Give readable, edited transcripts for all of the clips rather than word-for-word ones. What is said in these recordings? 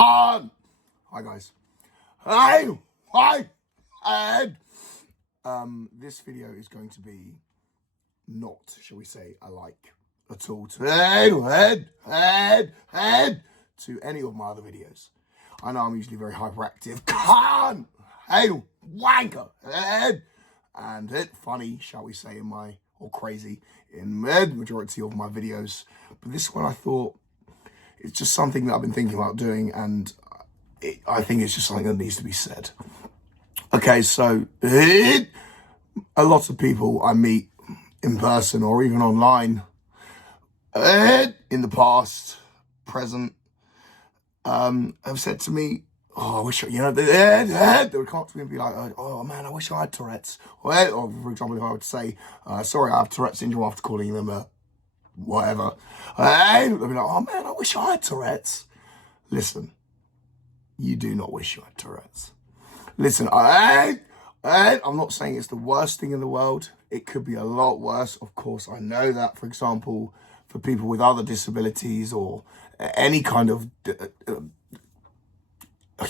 Hi guys. Hi. This video is going to be not, shall we say, alike at all to any of my other videos. I know I'm usually very hyperactive. Wanker. And funny, shall we say, or crazy in the majority of my videos. But this one I thought it's just something that I've been thinking about doing, and I think it's just something that needs to be said. Okay, so a lot of people I meet in person or even online in the past, present, have said to me, "Oh, I wish they would come up to me and be like, oh man, I wish I had Tourette's." Or for example, if I would say, "Sorry, I have Tourette's syndrome," after calling them a whatever, they'll be like, "Oh man, I wish I had Tourette's." Listen, you do not wish you had Tourette's. Listen, I'm not saying it's the worst thing in the world. It could be a lot worse. Of course, I know that. For example, for people with other disabilities or any kind of,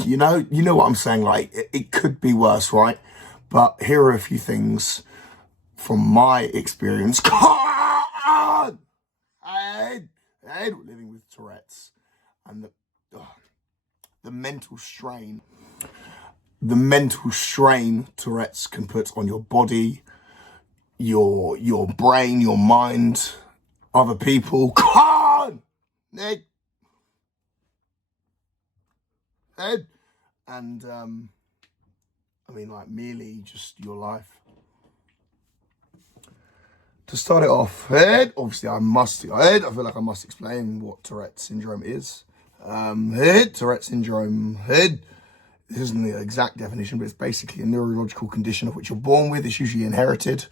you know what I'm saying? Like, it could be worse, right? But here are a few things from my experience. Living with Tourette's and the mental strain. The mental strain Tourette's can put on your body, your brain, your mind, other people. And I mean, like, merely just your life. To start it off, obviously I feel like I must explain what Tourette syndrome is. Tourette syndrome, this isn't the exact definition, but it's basically a neurological condition of which you're born with. It's usually inherited.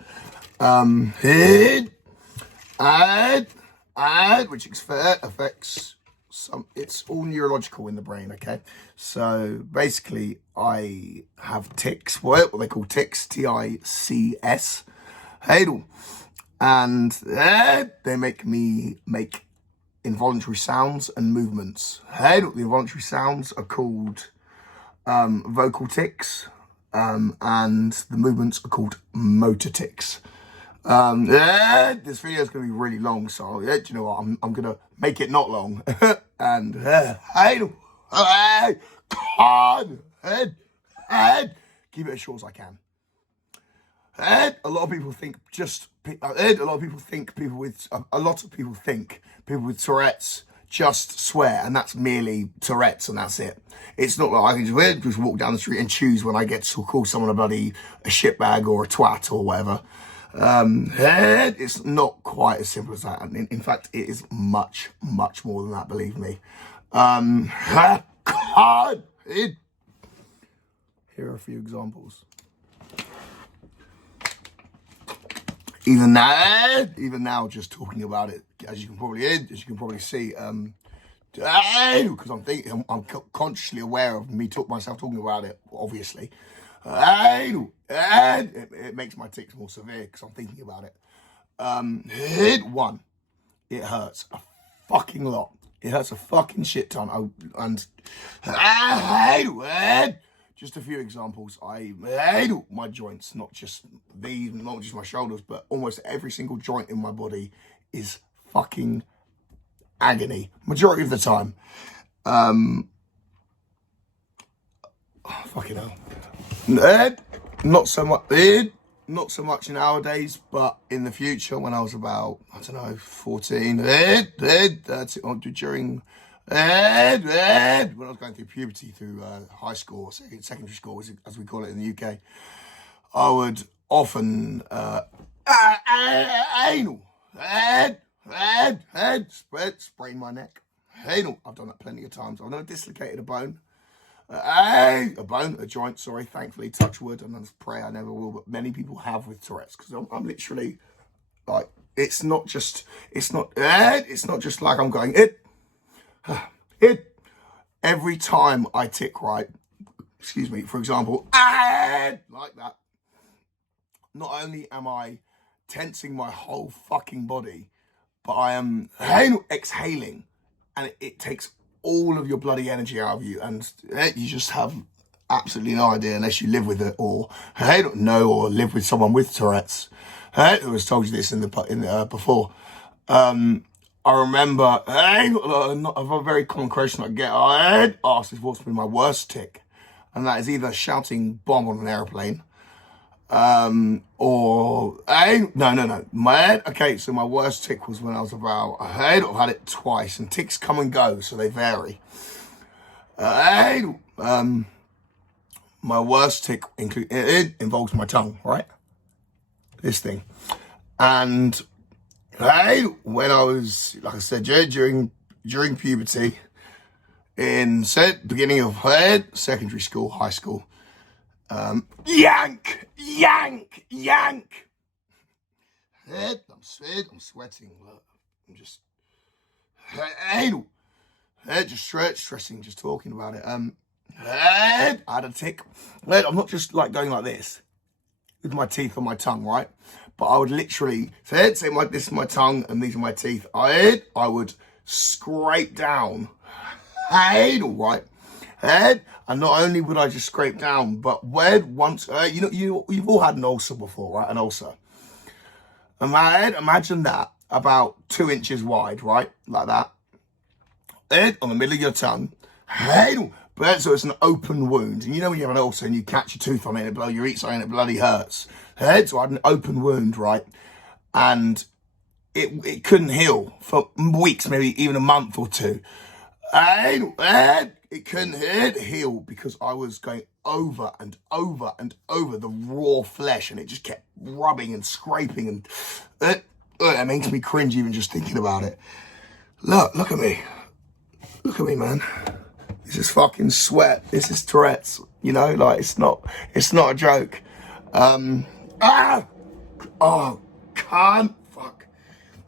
Which affects it's all neurological in the brain, okay? So basically, I have tics, what they call tics, T-I-C-S, and they make me make involuntary sounds and movements. The involuntary sounds are called vocal tics, and the movements are called motor tics. This video is going to be really long, so do you know what? I'm going to make it not long. And keep it as short as I can. A lot of people think people with Tourette's just swear, and that's merely Tourette's, and that's it. It's not like I can just walk down the street and choose when I get to call someone a shitbag or a twat or whatever. It's not quite as simple as that. In fact, it is much, much more than that, believe me. Here are a few examples. Even now, just talking about it, as you can probably see, because I'm consciously aware of myself talking about it, obviously. It makes my tics more severe because I'm thinking about it. It hurts a fucking lot. It hurts a fucking shit ton. Just a few examples. My joints, not just my shoulders, but almost every single joint in my body is fucking agony. Majority of the time. Fucking hell. Not so much nowadays, but in the future, when I was about, 14, during when I was going through puberty, through high school, or secondary school, as we call it in the UK, I would often sprain my neck. I've done that plenty of times. I've never dislocated a bone. A joint, sorry, thankfully, touch wood, and let's pray I never will, but many people have with Tourette's, because I'm literally, like, it's not just like I'm going, every time I tick right, for example, like that, not only am I tensing my whole fucking body, but I am exhaling, and it takes all of your bloody energy out of you, and you just have absolutely no idea unless you live with it or don't know or live with someone with Tourette's who has told you this before. I remember a very common question I get asked is what's been my worst tick, and that is either shouting bomb on an airplane or so my worst tick was when I was about I've had it twice, and ticks come and go, so they vary. My worst tick involves my tongue, right? This thing. And when I was, like I said, during puberty, in beginning of secondary school, high school, yank. I'm sweating. I'm just stressing, just talking about it. I had a tick. I'm not just like going like this with my teeth on my tongue, right? But I would literally say this is my tongue and these are my teeth. I would scrape down, right? And not only would I just scrape down, but once you've all had an ulcer before, right? An ulcer. Imagine that about 2 inches wide, right? Like that. On the middle of your tongue. But so it's an open wound. And you know when you have an ulcer and you catch your tooth on it and you eat something and it bloody hurts. So I had an open wound, right? And it couldn't heal for weeks, maybe even a month or two. It couldn't heal because I was going over and over and over the raw flesh, and it just kept rubbing and scraping, and it makes me cringe even just thinking about it. Look at me. Look at me, man. This is fucking sweat. This is Tourette's. You know, like it's not a joke. Can't fuck.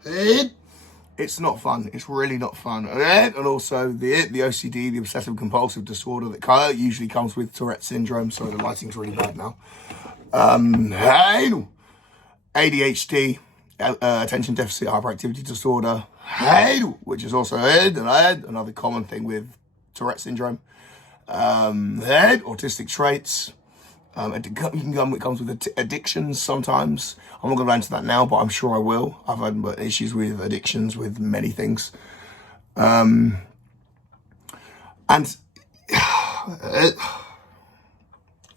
It's not fun. It's really not fun. And also the OCD, the obsessive compulsive disorder that usually comes with Tourette syndrome. Sorry, the lighting's really bad now. ADHD, attention deficit hyperactivity disorder, which is also another common thing with Tourette syndrome. Autistic traits. It comes with addictions sometimes. I'm not going to go into that now, but I'm sure I will. I've had issues with addictions with many things. And I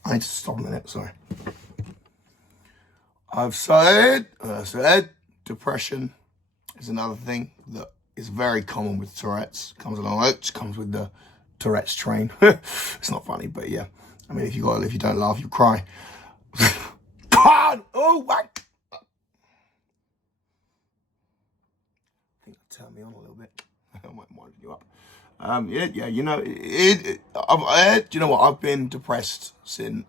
need to stop a minute, sorry. I've said depression is another thing that is very common with Tourette's. Comes with the Tourette's train. It's not funny, but yeah. I mean, if you don't laugh, you cry. God! Oh, my! I think that turned me on a little bit. I might wind you up. Yeah. You know, do you know what? I've been depressed since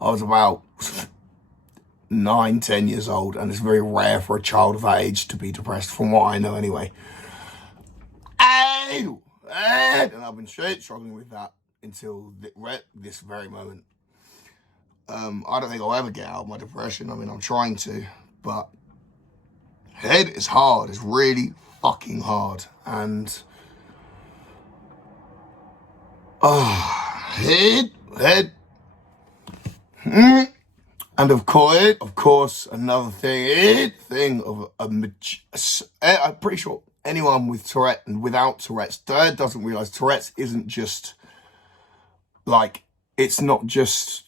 I was about 9, 10 years old, and it's very rare for a child of that age to be depressed, from what I know, anyway. And I've been struggling with that until this very moment. I don't think I'll ever get out of my depression. I mean, I'm trying to, but it's hard. It's really fucking hard. And head. And of course, another thing of I'm pretty sure anyone with Tourette and without Tourette's doesn't realize Tourette's isn't just like, it's not just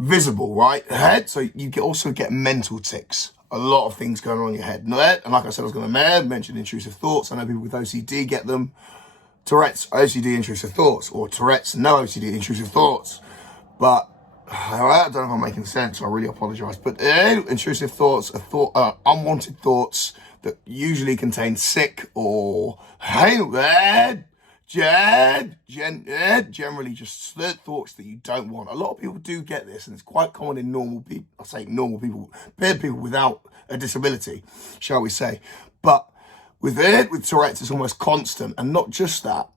visible, right? So you also get mental tics. A lot of things going on in your head. And like I said, I was going to mention intrusive thoughts. I know people with OCD get them. Tourette's, OCD, intrusive thoughts, or Tourette's, no OCD, intrusive thoughts. But I don't know if I'm making sense. I really apologize. But intrusive thoughts are unwanted thoughts that usually contain sick or generally just thoughts that you don't want. A lot of people do get this, and it's quite common in normal people. I say normal people, people without a disability, shall we say. But with Tourette's, it's almost constant, and not just that.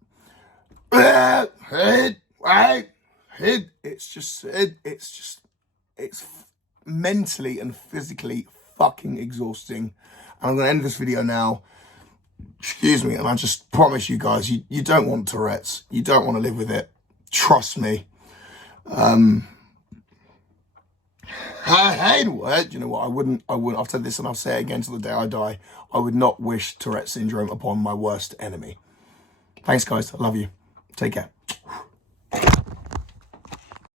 It's mentally and physically fucking exhausting. And I'm going to end this video now. Excuse me. And I just promise you guys, you don't want Tourette's. You don't want to live with it. Trust me. Hey, you know what? I wouldn't, I've said this and I'll say it again till the day I die. I would not wish Tourette syndrome upon my worst enemy. Thanks, guys. I love you. Take care.